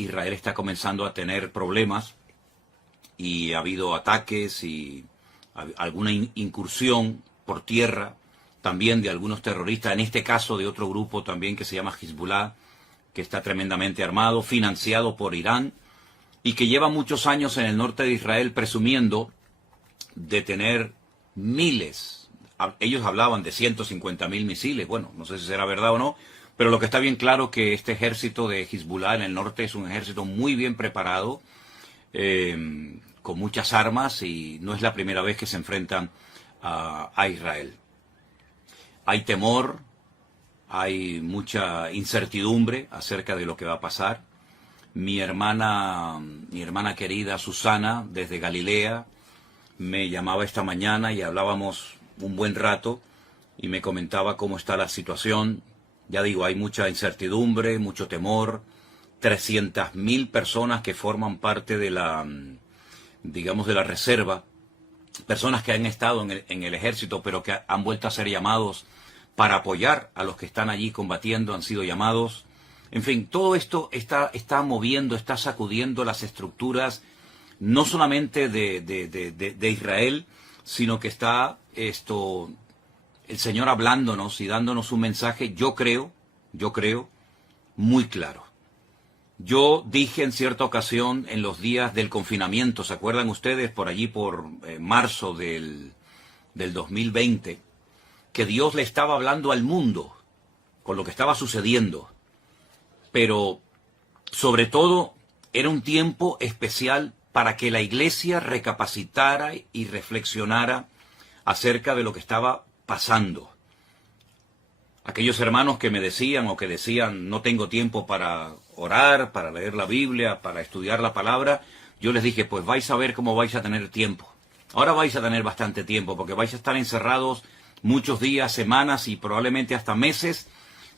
Israel está comenzando a tener problemas y ha habido ataques y alguna incursión por tierra también de algunos terroristas, en este caso de otro grupo también que se llama Hezbollah, que está tremendamente armado, financiado por Irán y que lleva muchos años en el norte de Israel presumiendo de tener miles. Ellos hablaban de 150.000 misiles. Bueno, no sé si será verdad o no, pero lo que está bien claro que este ejército de Hezbollah en el norte es un ejército muy bien preparado, con muchas armas, y no es la primera vez que se enfrentan a Israel. Hay temor, hay mucha incertidumbre acerca de lo que va a pasar. Mi hermana querida Susana, desde Galilea, me llamaba esta mañana y hablábamos un buen rato y me comentaba cómo está la situación. Ya digo, hay mucha incertidumbre, mucho temor. 300.000 personas que forman parte de la, digamos, de la reserva, personas que han estado en el ejército, pero que han vuelto a ser llamados para apoyar a los que están allí combatiendo, han sido llamados. En fin, todo esto está moviendo, está sacudiendo las estructuras, no solamente de Israel, sino que está el Señor hablándonos y dándonos un mensaje, yo creo, muy claro. Yo dije en cierta ocasión, en los días del confinamiento, ¿se acuerdan ustedes? Por allí, por marzo del 2020, que Dios le estaba hablando al mundo con lo que estaba sucediendo. Pero, sobre todo, era un tiempo especial para que la iglesia recapacitara y reflexionara acerca de lo que estaba pasando. Aquellos hermanos que me decían o que decían, no tengo tiempo para orar, para leer la Biblia, para estudiar la palabra, yo les dije, pues vais a ver cómo vais a tener tiempo. Ahora vais a tener bastante tiempo, porque vais a estar encerrados muchos días, semanas y probablemente hasta meses,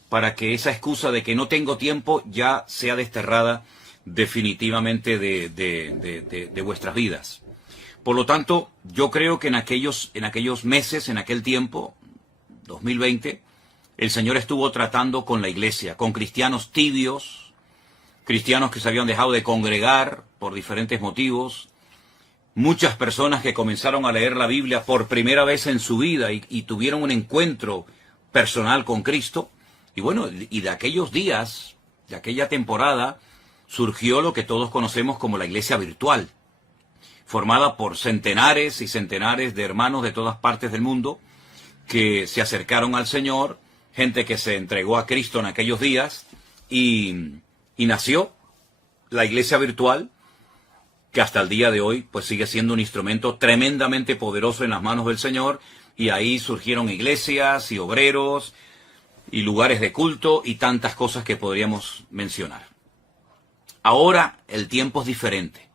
para que esa excusa de que no tengo tiempo ya sea desterrada definitivamente de vuestras vidas. Por lo tanto, yo creo que en aquellos meses, en aquel tiempo, 2020, el Señor estuvo tratando con la iglesia, con cristianos tibios, cristianos que se habían dejado de congregar por diferentes motivos, muchas personas que comenzaron a leer la Biblia por primera vez en su vida y tuvieron un encuentro personal con Cristo. Y bueno, y de aquellos días, de aquella temporada, surgió lo que todos conocemos como la iglesia virtual, formada por centenares y centenares de hermanos de todas partes del mundo que se acercaron al Señor, gente que se entregó a Cristo en aquellos días, y nació la iglesia virtual, que hasta el día de hoy pues sigue siendo un instrumento tremendamente poderoso en las manos del Señor, y ahí surgieron iglesias y obreros y lugares de culto y tantas cosas que podríamos mencionar. Ahora el tiempo es diferente.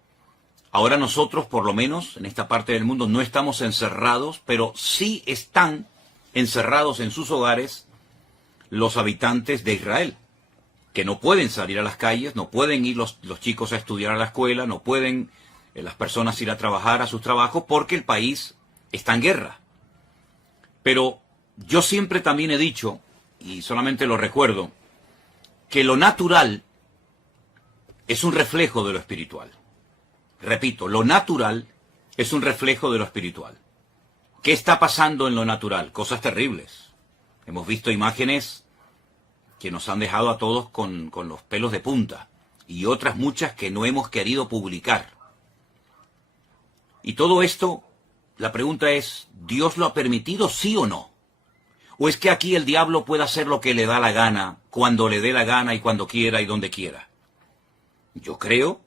Ahora nosotros, por lo menos en esta parte del mundo, no estamos encerrados, pero sí están encerrados en sus hogares los habitantes de Israel, que no pueden salir a las calles, no pueden ir los chicos a estudiar a la escuela, no pueden las personas ir a trabajar a sus trabajos porque el país está en guerra. Pero yo siempre también he dicho, y solamente lo recuerdo, que lo natural es un reflejo de lo espiritual. Repito, lo natural es un reflejo de lo espiritual. ¿Qué está pasando en lo natural? Cosas terribles. Hemos visto imágenes que nos han dejado a todos con los pelos de punta, y otras muchas que no hemos querido publicar. Y todo esto, la pregunta es, ¿Dios lo ha permitido, sí o no? ¿O es que aquí el diablo puede hacer lo que le da la gana, cuando le dé la gana y cuando quiera y donde quiera? Yo creo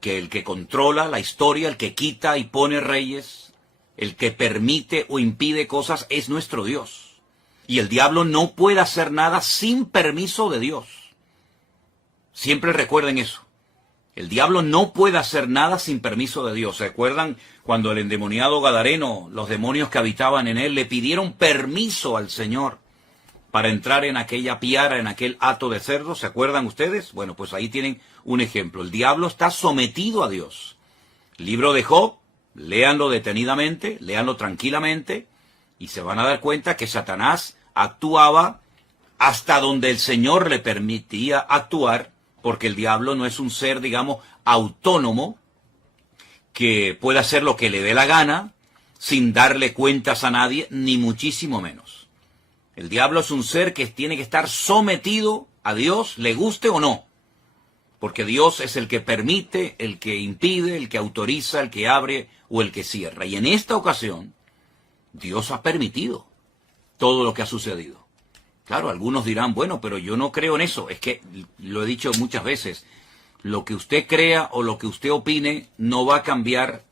que el que controla la historia, el que quita y pone reyes, el que permite o impide cosas, es nuestro Dios. Y el diablo no puede hacer nada sin permiso de Dios. Siempre recuerden eso. El diablo no puede hacer nada sin permiso de Dios. ¿Se acuerdan cuando el endemoniado Gadareno, los demonios que habitaban en él, le pidieron permiso al Señor para entrar en aquella piara, en aquel hato de cerdo? ¿Se acuerdan ustedes? Bueno, pues ahí tienen un ejemplo. El diablo está sometido a Dios. Libro de Job, léanlo detenidamente, léanlo tranquilamente, y se van a dar cuenta que Satanás actuaba hasta donde el Señor le permitía actuar porque el diablo no es un ser, digamos, autónomo, que pueda hacer lo que le dé la gana, sin darle cuentas a nadie, ni muchísimo menos. El diablo es un ser que tiene que estar sometido a Dios, le guste o no, porque Dios es el que permite, el que impide, el que autoriza, el que abre o el que cierra. Y en esta ocasión, Dios ha permitido todo lo que ha sucedido. Claro, algunos dirán, bueno, pero yo no creo en eso. Es que, lo he dicho muchas veces, lo que usted crea o lo que usted opine no va a cambiar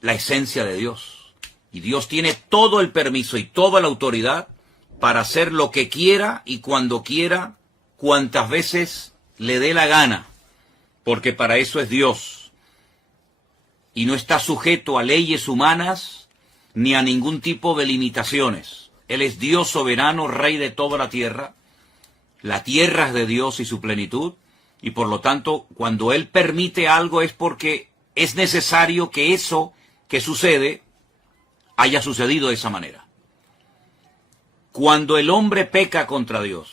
la esencia de Dios. Y Dios tiene todo el permiso y toda la autoridad para hacer lo que quiera y cuando quiera, cuantas veces le dé la gana, porque para eso es Dios. Y no está sujeto a leyes humanas ni a ningún tipo de limitaciones. Él es Dios soberano, Rey de toda la tierra es de Dios y su plenitud, y por lo tanto, cuando Él permite algo es porque es necesario que eso que sucede haya sucedido de esa manera. Cuando el hombre peca contra Dios,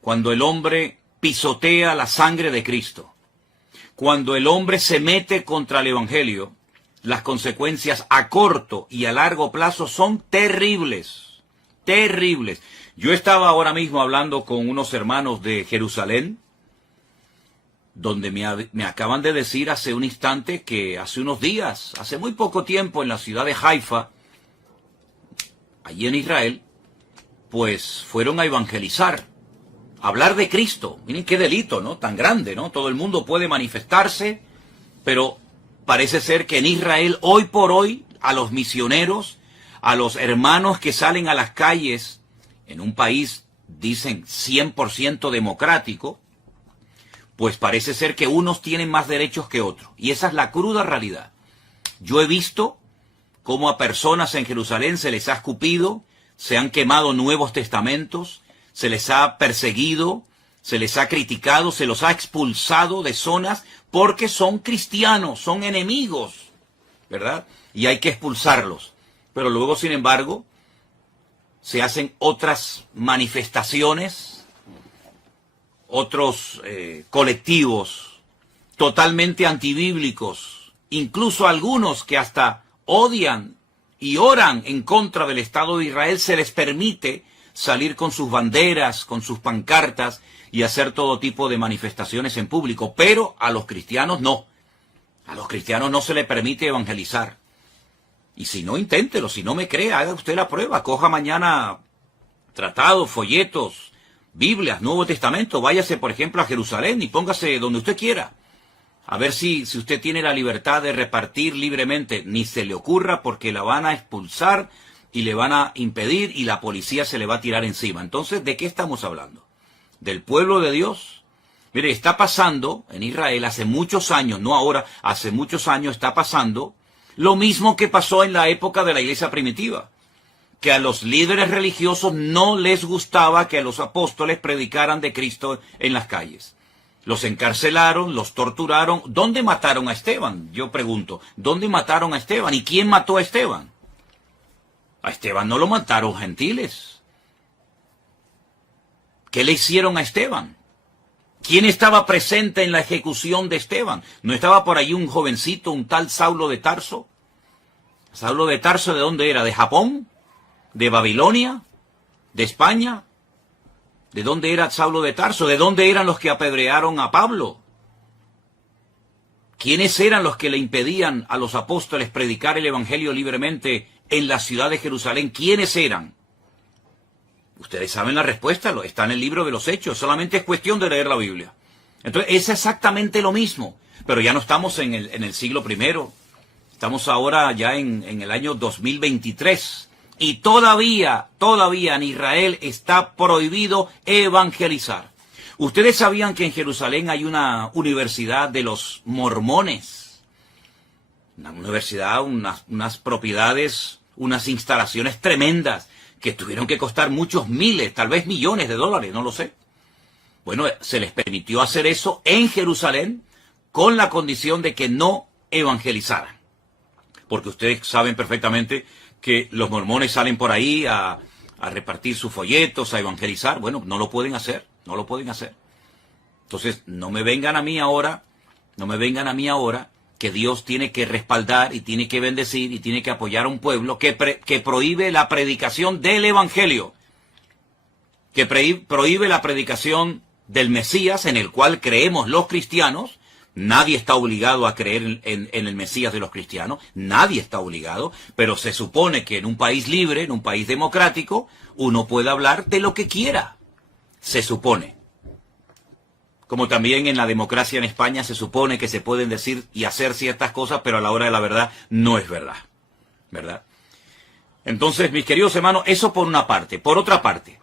cuando el hombre pisotea la sangre de Cristo, cuando el hombre se mete contra el Evangelio, las consecuencias a corto y a largo plazo son terribles, terribles. Yo estaba ahora mismo hablando con unos hermanos de Jerusalén, donde me acaban de decir hace un instante que hace unos días, hace muy poco tiempo, en la ciudad de Haifa, allí en Israel, pues fueron a evangelizar, a hablar de Cristo. Miren qué delito, ¿no? Tan grande, ¿no? Todo el mundo puede manifestarse, pero parece ser que en Israel, hoy por hoy, a los misioneros, a los hermanos que salen a las calles, en un país, dicen, 100% democrático, pues parece ser que unos tienen más derechos que otros. Y esa es la cruda realidad. Yo he visto cómo a personas en Jerusalén se les ha escupido, se han quemado nuevos testamentos, se les ha perseguido, se les ha criticado, se los ha expulsado de zonas porque son cristianos, son enemigos, ¿verdad? Y hay que expulsarlos. Pero luego, sin embargo, se hacen otras manifestaciones, otros colectivos totalmente antibíblicos, incluso algunos que hasta odian y oran en contra del Estado de Israel, se les permite salir con sus banderas, con sus pancartas y hacer todo tipo de manifestaciones en público, pero a los cristianos no. A los cristianos no se les permite evangelizar. Y si no, inténtelo, si no me cree, haga usted la prueba, coja mañana tratados, folletos, Biblias, Nuevo Testamento, váyase por ejemplo a Jerusalén y póngase donde usted quiera. A ver si usted tiene la libertad de repartir libremente. Ni se le ocurra, porque la van a expulsar y le van a impedir y la policía se le va a tirar encima. Entonces, ¿de qué estamos hablando? ¿Del pueblo de Dios? Mire, está pasando en Israel hace muchos años, no ahora, hace muchos años está pasando lo mismo que pasó en la época de la iglesia primitiva. Que a los líderes religiosos no les gustaba que a los apóstoles predicaran de Cristo en las calles. Los encarcelaron, los torturaron. ¿Dónde mataron a Esteban? Yo pregunto, ¿dónde mataron a Esteban? ¿Y quién mató a Esteban? A Esteban no lo mataron gentiles. ¿Qué le hicieron a Esteban? ¿Quién estaba presente en la ejecución de Esteban? ¿No estaba por ahí un jovencito, un tal Saulo de Tarso? ¿Saulo de Tarso de dónde era? ¿De Japón? ¿De Babilonia? ¿De España? ¿De dónde era Saulo de Tarso? ¿De dónde eran los que apedrearon a Pablo? ¿Quiénes eran los que le impedían a los apóstoles predicar el evangelio libremente en la ciudad de Jerusalén? ¿Quiénes eran? Ustedes saben la respuesta, está en el libro de los Hechos, solamente es cuestión de leer la Biblia. Entonces es exactamente lo mismo, pero ya no estamos en el siglo I, estamos ahora ya en el año 2023. Y todavía en Israel está prohibido evangelizar. Ustedes sabían que en Jerusalén hay una universidad de los mormones. Una universidad, unas propiedades, unas instalaciones tremendas que tuvieron que costar muchos miles, tal vez millones de dólares, no lo sé. Bueno, se les permitió hacer eso en Jerusalén con la condición de que no evangelizaran. Porque ustedes saben perfectamente que los mormones salen por ahí a repartir sus folletos, a evangelizar. Bueno, no lo pueden hacer, no lo pueden hacer. Entonces, no me vengan a mí ahora que Dios tiene que respaldar y tiene que bendecir y tiene que apoyar a un pueblo que prohíbe la predicación del Evangelio, que prohíbe la predicación del Mesías, en el cual creemos los cristianos. Nadie está obligado a creer en el Mesías de los cristianos, nadie está obligado, pero se supone que en un país libre, en un país democrático, uno puede hablar de lo que quiera, se supone. Como también en la democracia en España se supone que se pueden decir y hacer ciertas cosas, pero a la hora de la verdad no es verdad, ¿verdad? Entonces, mis queridos hermanos, eso por una parte. Por otra parte,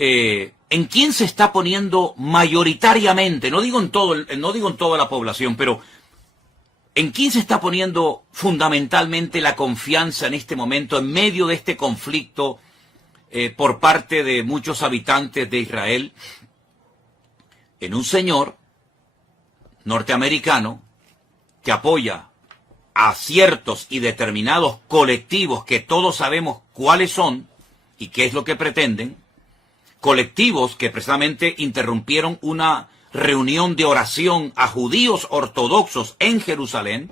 ¿en quién se está poniendo mayoritariamente? No digo en toda la población, pero ¿en quién se está poniendo fundamentalmente la confianza en este momento, en medio de este conflicto por parte de muchos habitantes de Israel? En un señor norteamericano que apoya a ciertos y determinados colectivos que todos sabemos cuáles son y qué es lo que pretenden, colectivos que precisamente interrumpieron una reunión de oración a judíos ortodoxos en Jerusalén,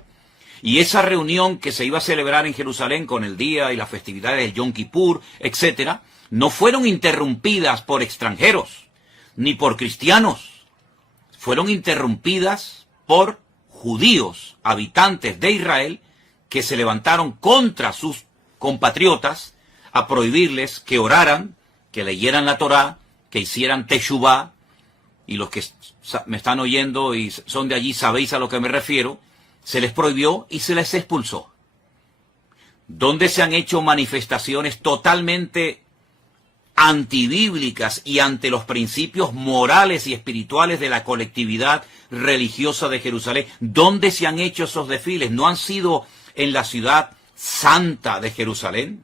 y esa reunión que se iba a celebrar en Jerusalén con el día y las festividades de Yom Kippur, etcétera, no fueron interrumpidas por extranjeros ni por cristianos. Fueron interrumpidas por judíos, habitantes de Israel, que se levantaron contra sus compatriotas a prohibirles que oraran, que leyeran la Torá, que hicieran teshuvá, y los que me están oyendo y son de allí sabéis a lo que me refiero, se les prohibió y se les expulsó. Donde se han hecho manifestaciones totalmente antibíblicas y ante los principios morales y espirituales de la colectividad religiosa de Jerusalén. ¿Dónde se han hecho esos desfiles? ¿No han sido en la ciudad santa de Jerusalén?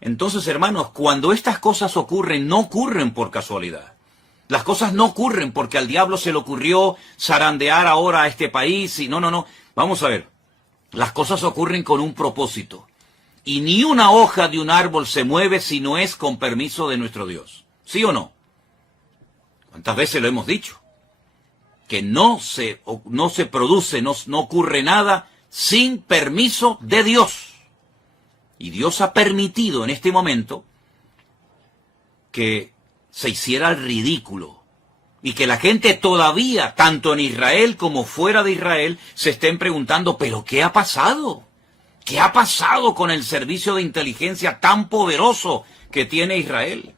Entonces, hermanos, cuando estas cosas ocurren, no ocurren por casualidad. Las cosas no ocurren porque al diablo se le ocurrió zarandear ahora a este país y no. Vamos a ver, las cosas ocurren con un propósito. Y ni una hoja de un árbol se mueve si no es con permiso de nuestro Dios. ¿Sí o no? ¿Cuántas veces lo hemos dicho? Que no se produce, no ocurre nada sin permiso de Dios. Y Dios ha permitido en este momento que se hiciera el ridículo. Y que la gente todavía, tanto en Israel como fuera de Israel, se estén preguntando, ¿pero qué ha pasado? ¿Qué ha pasado con el servicio de inteligencia tan poderoso que tiene Israel?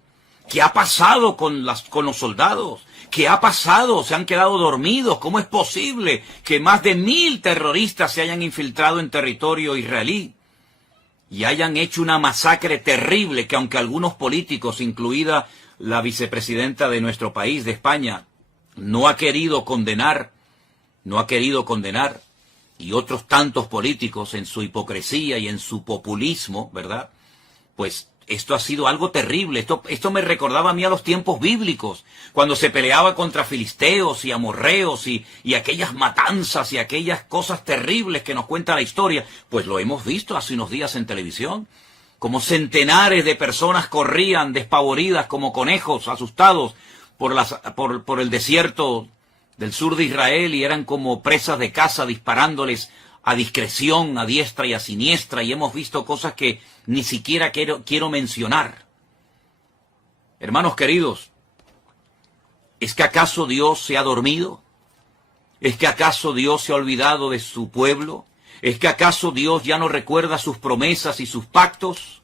¿Qué ha pasado con los soldados? ¿Qué ha pasado? ¿Se han quedado dormidos? ¿Cómo es posible que más de 1000 terroristas se hayan infiltrado en territorio israelí y hayan hecho una masacre terrible que, aunque algunos políticos, incluida la vicepresidenta de nuestro país, de España, no ha querido condenar, y otros tantos políticos en su hipocresía y en su populismo, ¿verdad? Pues esto ha sido algo terrible. Esto me recordaba a mí a los tiempos bíblicos, cuando se peleaba contra filisteos y amorreos y aquellas matanzas y aquellas cosas terribles que nos cuenta la historia. Pues lo hemos visto hace unos días en televisión, como centenares de personas corrían despavoridas como conejos, asustados por el desierto del sur de Israel, y eran como presas de caza disparándoles a discreción, a diestra y a siniestra, y hemos visto cosas que ni siquiera quiero mencionar. Hermanos queridos, ¿es que acaso Dios se ha dormido? ¿Es que acaso Dios se ha olvidado de su pueblo? ¿Es que acaso Dios ya no recuerda sus promesas y sus pactos?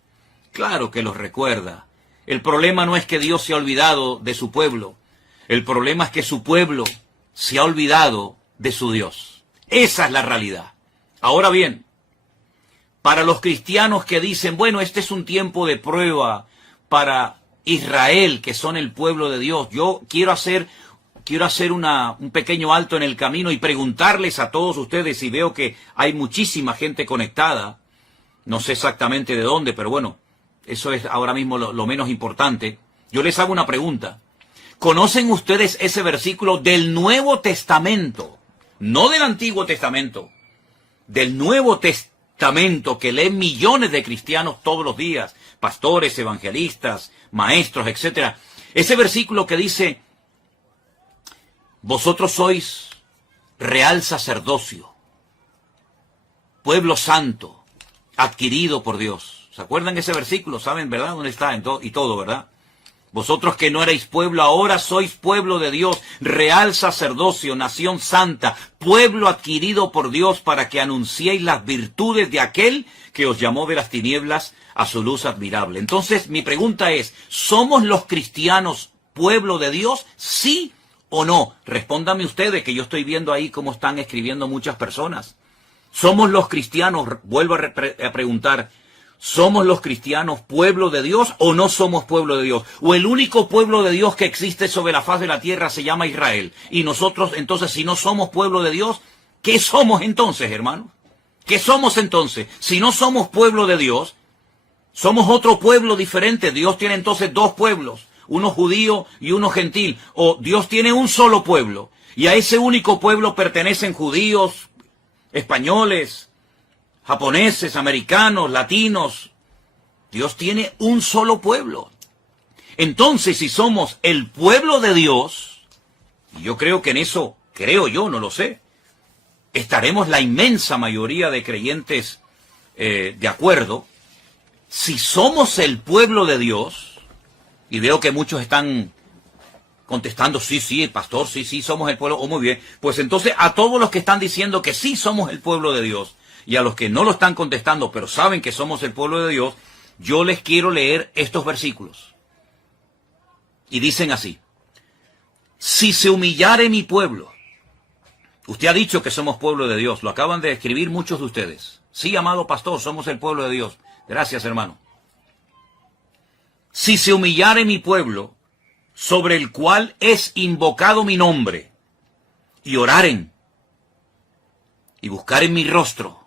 Claro que los recuerda. El problema no es que Dios se ha olvidado de su pueblo. El problema es que su pueblo se ha olvidado de su Dios. Esa es la realidad. Ahora bien, para los cristianos que dicen, bueno, este es un tiempo de prueba para Israel, que son el pueblo de Dios, yo quiero hacer un pequeño alto en el camino y preguntarles a todos ustedes, y veo que hay muchísima gente conectada, no sé exactamente de dónde, pero bueno, eso es ahora mismo lo menos importante. Yo les hago una pregunta. ¿Conocen ustedes ese versículo del Nuevo Testamento? No del Antiguo Testamento, del Nuevo Testamento, que leen millones de cristianos todos los días, pastores, evangelistas, maestros, etc. Ese versículo que dice, Vosotros sois real sacerdocio, pueblo santo, adquirido por Dios. ¿Se acuerdan ese versículo? ¿Saben, verdad? ¿Dónde está? Y todo, ¿verdad? Vosotros que no erais pueblo, ahora sois pueblo de Dios, real sacerdocio, nación santa, pueblo adquirido por Dios para que anunciéis las virtudes de aquel que os llamó de las tinieblas a su luz admirable. Entonces, mi pregunta es, ¿somos los cristianos pueblo de Dios? ¿Sí o no? Respóndanme ustedes, que yo estoy viendo ahí cómo están escribiendo muchas personas. ¿Somos los cristianos, vuelvo a preguntar, ¿somos los cristianos pueblo de Dios o no somos pueblo de Dios? ¿O el único pueblo de Dios que existe sobre la faz de la tierra se llama Israel? Y nosotros, entonces, si no somos pueblo de Dios, ¿qué somos entonces, hermanos? ¿Qué somos entonces? Si no somos pueblo de Dios, somos otro pueblo diferente. Dios tiene entonces dos pueblos, uno judío y uno gentil. O Dios tiene un solo pueblo, y a ese único pueblo pertenecen judíos, españoles, japoneses, americanos, latinos. Dios tiene un solo pueblo. Entonces, si somos el pueblo de Dios, y yo creo que en eso, creo yo, no lo sé, estaremos la inmensa mayoría de creyentes de acuerdo. Si somos el pueblo de Dios, y veo que muchos están contestando, sí, pastor, sí, somos el pueblo, muy bien, pues entonces a todos los que están diciendo que sí somos el pueblo de Dios, y a los que no lo están contestando, pero saben que somos el pueblo de Dios, yo les quiero leer estos versículos. Y dicen así: si se humillare mi pueblo. Usted ha dicho que somos pueblo de Dios, lo acaban de escribir muchos de ustedes. Sí, amado pastor, somos el pueblo de Dios. Gracias, hermano. Si se humillare mi pueblo, sobre el cual es invocado mi nombre, y oraren, y buscaren mi rostro,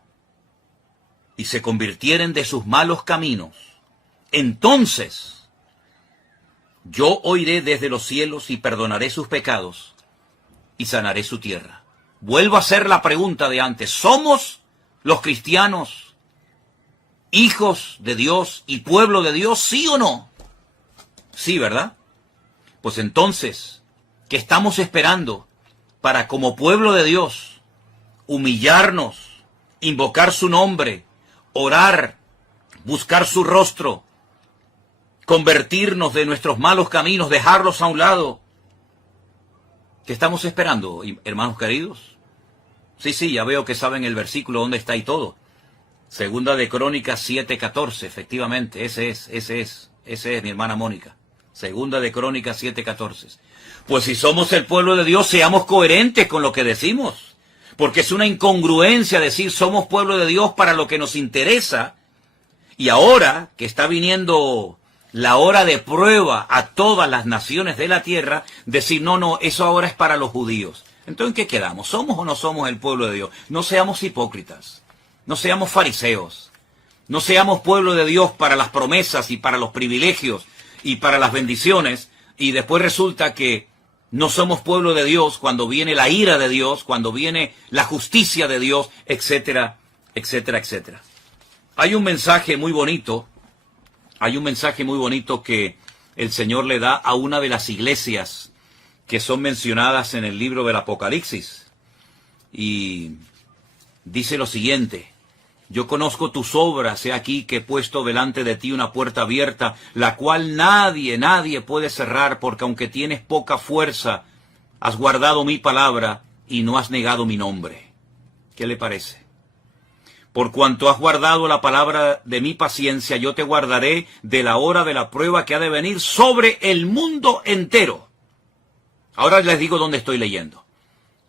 y se convirtieren de sus malos caminos, entonces yo oiré desde los cielos y perdonaré sus pecados y sanaré su tierra. Vuelvo a hacer la pregunta de antes: ¿somos los cristianos hijos de Dios y pueblo de Dios, sí o no? Sí, ¿verdad? Pues entonces, ¿qué estamos esperando para, como pueblo de Dios, humillarnos, invocar su nombre, orar, buscar su rostro, convertirnos de nuestros malos caminos, dejarlos a un lado? ¿Qué estamos esperando, hermanos queridos? Sí, ya veo que saben el versículo dónde está y todo. Segunda de Crónicas 7:14, efectivamente, ese es, mi hermana Mónica. Segunda de Crónicas 7:14. Pues si somos el pueblo de Dios, seamos coherentes con lo que decimos. Porque es una incongruencia decir somos pueblo de Dios para lo que nos interesa. Y ahora que está viniendo la hora de prueba a todas las naciones de la tierra, decir no, eso ahora es para los judíos. Entonces, ¿en qué quedamos? ¿Somos o no somos el pueblo de Dios? No seamos hipócritas. No seamos fariseos. No seamos pueblo de Dios para las promesas y para los privilegios y para las bendiciones, y después resulta que no somos pueblo de Dios cuando viene la ira de Dios, cuando viene la justicia de Dios, etcétera, etcétera, etcétera. Hay un mensaje muy bonito que el Señor le da a una de las iglesias que son mencionadas en el libro del Apocalipsis, y dice lo siguiente: yo conozco tus obras, he aquí que he puesto delante de ti una puerta abierta, la cual nadie puede cerrar, porque aunque tienes poca fuerza, has guardado mi palabra y no has negado mi nombre. ¿Qué le parece? Por cuanto has guardado la palabra de mi paciencia, yo te guardaré de la hora de la prueba que ha de venir sobre el mundo entero. Ahora les digo dónde estoy leyendo.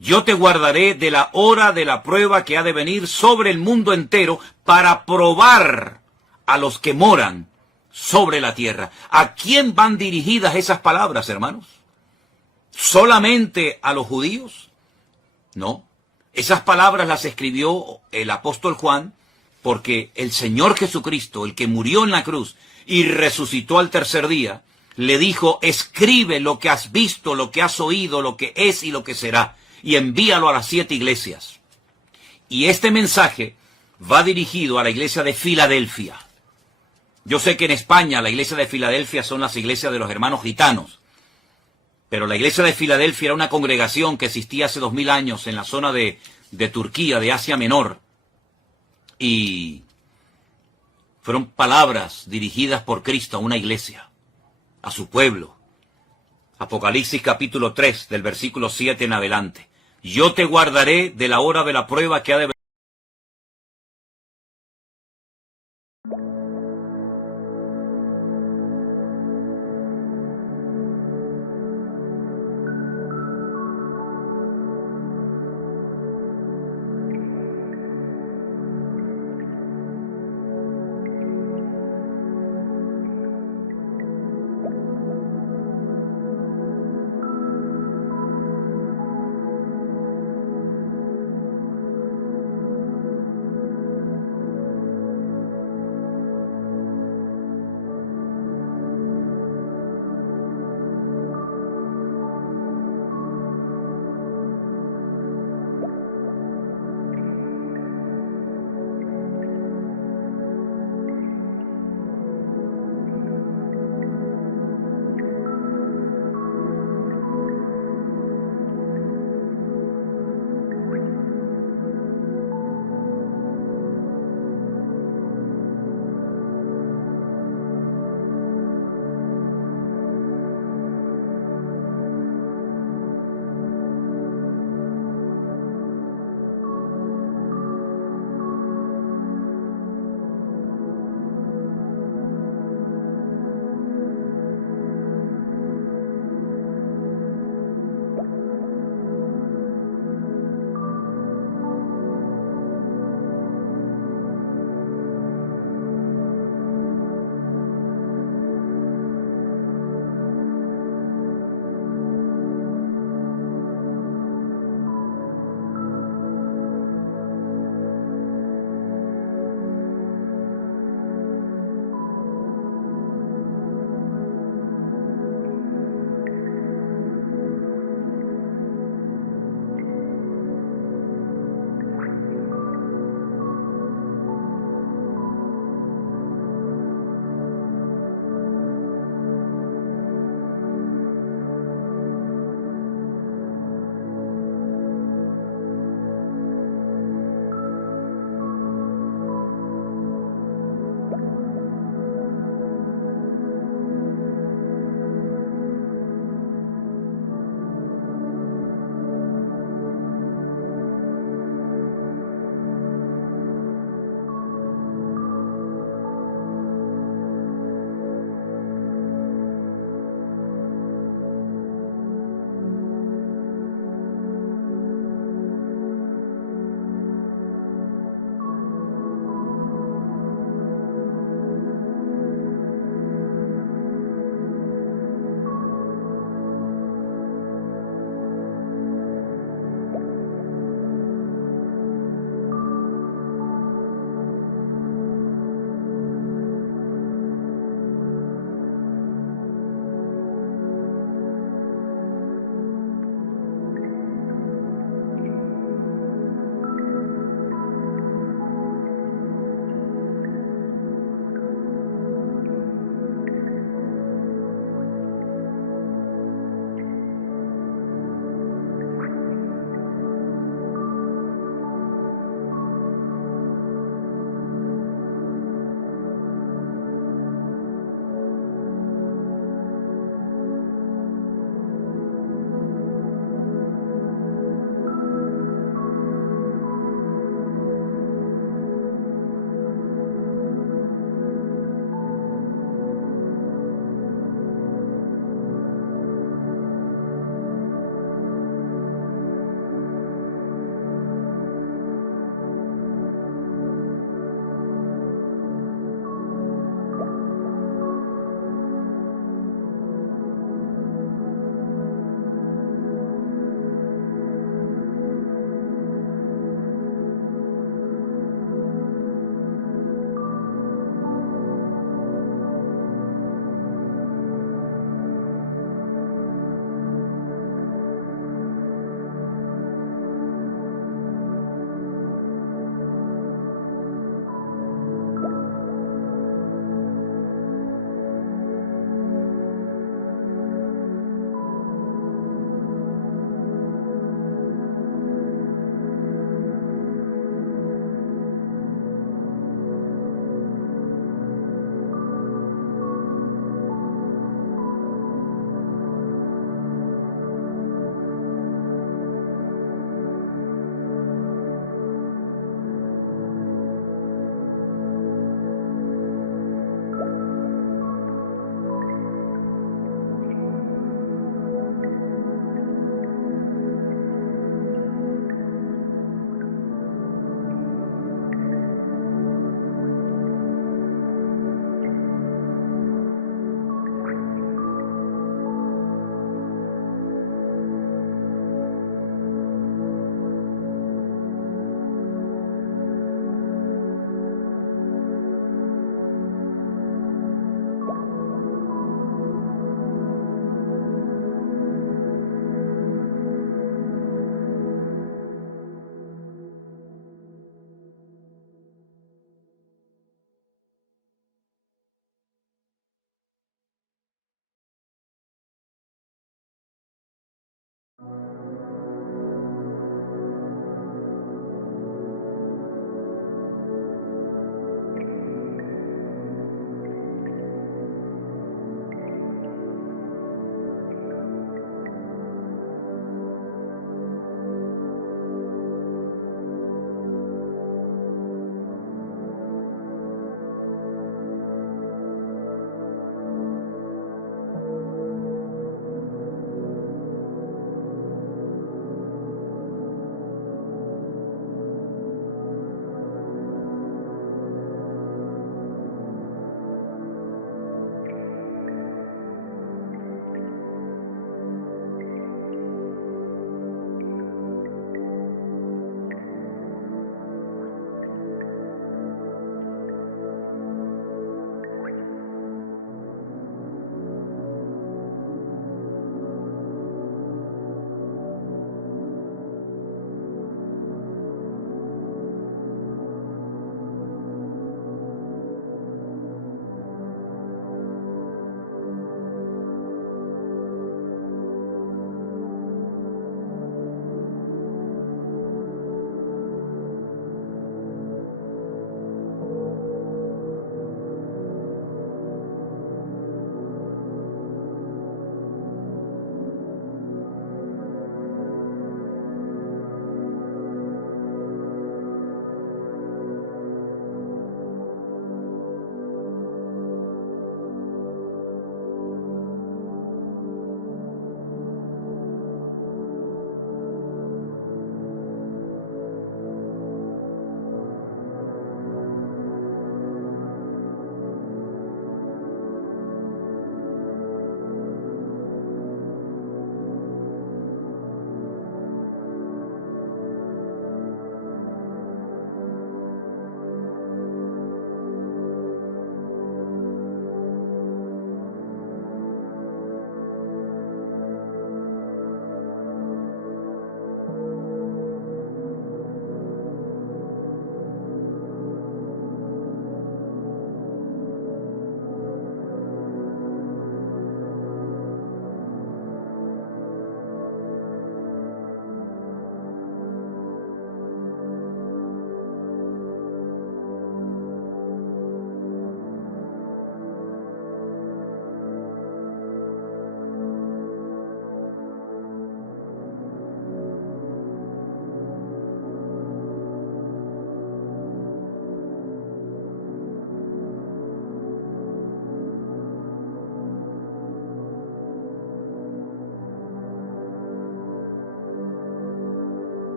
Yo te guardaré de la hora de la prueba que ha de venir sobre el mundo entero para probar a los que moran sobre la tierra. ¿A quién van dirigidas esas palabras, hermanos? ¿Solamente a los judíos? No. Esas palabras las escribió el apóstol Juan porque el Señor Jesucristo, el que murió en la cruz y resucitó al tercer día, le dijo: escribe lo que has visto, lo que has oído, lo que es y lo que será, y envíalo a las 7 iglesias. Y este mensaje va dirigido a la iglesia de Filadelfia. Yo sé que en España la iglesia de Filadelfia son las iglesias de los hermanos gitanos, Pero la iglesia de Filadelfia era una congregación que existía hace 2000 años en la zona de Turquía, de Asia Menor. Y fueron palabras dirigidas por Cristo a una iglesia, a su pueblo. Apocalipsis capítulo 3, del versículo 7 en adelante. Yo te guardaré de la hora de la prueba que ha de